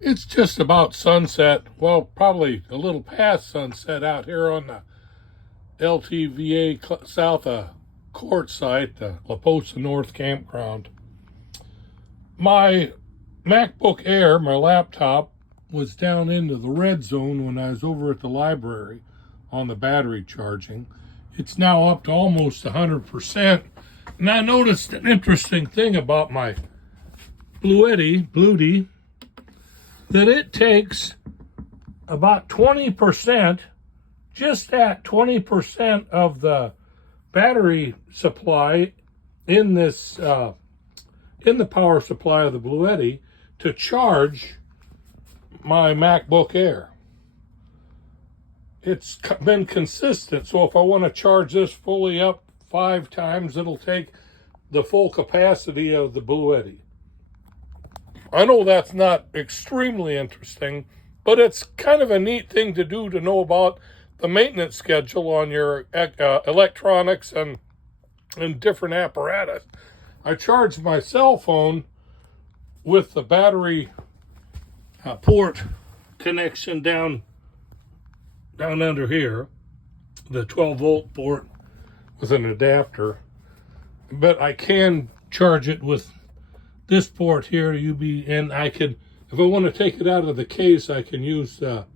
It's just about sunset. Well, probably a little past sunset out here on the LTVA south of court site, the Rosa North campground. My MacBook Air, my laptop, was down into the red zone when I was over at the library on the battery charging. It's now up to almost 100%. And I noticed an interesting thing about my Bluedy, that it takes about 20%, just that 20% of the battery supply in this, in the power supply of the Bluedy to charge my MacBook Air. It's been consistent, so if I want to charge this fully up 5 times, it'll take the full capacity of the Bluedy. I know that's not extremely interesting, but it's kind of a neat thing to do to know about the maintenance schedule on your electronics and different apparatus. I charged my cell phone with the battery port connection down under here, the 12-volt port with an adapter, but I can charge it with this port here, and I can, if I want to take it out of the case, I can use the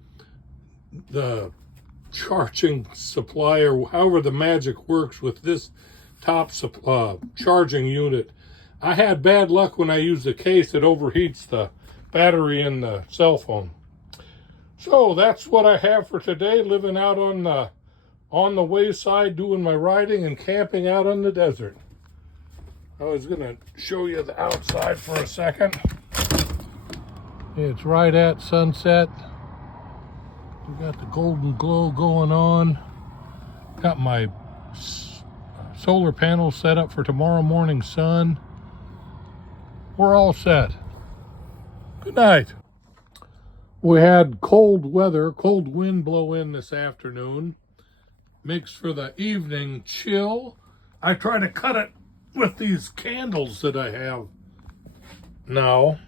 charging supply, or however the magic works with this top charging unit. I had bad luck when I used the case. It overheats the battery in the cell phone. So that's what I have for today, living out on the wayside, doing my riding and camping out in the desert. I was going to show you the outside for a second. It's right at sunset. We got the golden glow going on. Got my solar panels set up for tomorrow morning sun. We're all set. Good night. We had cold weather, cold wind blow in this afternoon. Makes for the evening chill. I try to cut it with these candles that I have now.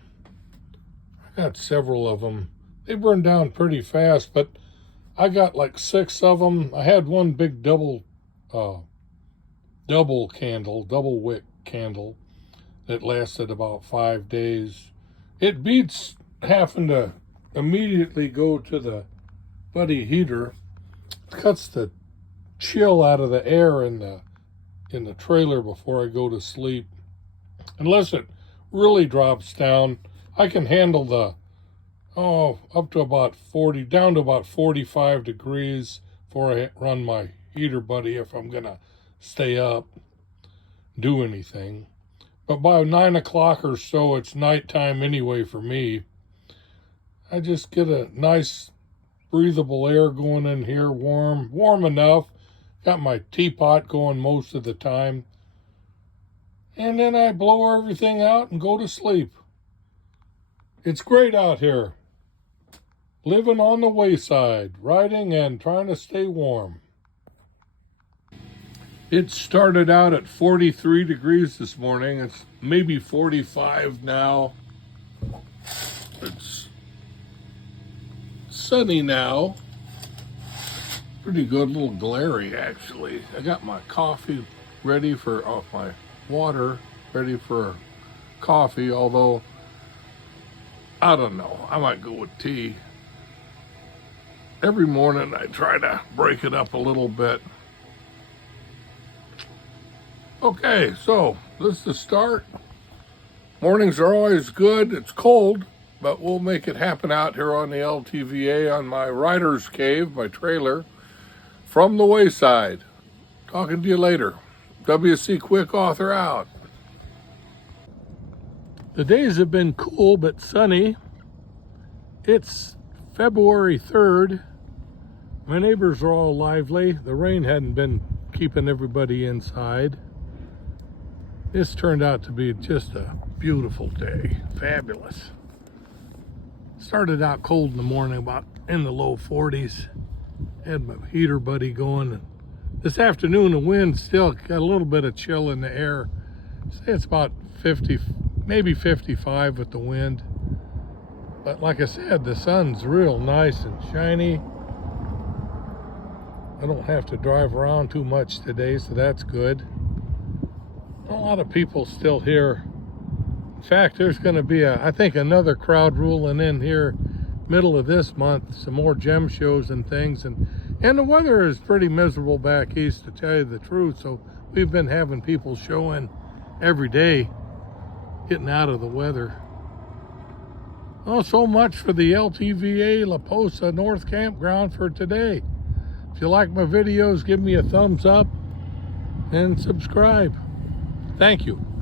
I got several of them. They burn down pretty fast, but I got like 6 of them. I had one big double wick candle that lasted about 5 days. It beats having to immediately go to the buddy heater. It cuts the chill out of the air in the trailer before I go to sleep. Unless it really drops down, I can handle the up to about 40, down to about 45 degrees before I run my heater buddy if I'm gonna stay up, do anything. But by 9 o'clock or so, it's nighttime anyway for me. I just get a nice breathable air going in here, warm enough. Got my teapot going most of the time. And then I blow everything out and go to sleep. It's great out here. Living on the wayside, riding and trying to stay warm. It started out at 43 degrees this morning. It's maybe 45 now. It's sunny now. Pretty good, a little glary actually. I got my coffee ready for, my water ready for coffee, although I don't know, I might go with tea. Every morning I try to break it up a little bit. Okay, so this is the start. Mornings are always good. It's cold, but we'll make it happen out here on the LTVA on my rider's cave, my trailer. From the wayside. Talking to you later. WC Quick Author out. The days have been cool but sunny. It's February 3rd. My neighbors are all lively. The rain hadn't been keeping everybody inside. This turned out to be just a beautiful day. Fabulous. Started out cold in the morning, about in the low 40s. Had my heater buddy going. This afternoon the wind still got a little bit of chill in the air. Say it's about 50, maybe 55 with the wind. But like I said, the sun's real nice and shiny. I don't have to drive around too much today, so that's good. A lot of people still here. In fact, there's going to be, I think, another crowd rolling in here middle of this month, some more gem shows and things. And the weather is pretty miserable back east, to tell you the truth. So we've been having people showing every day, getting out of the weather. Oh, so much for the LTVA Rosa North Campground for today. If you like my videos, give me a thumbs up and subscribe. Thank you.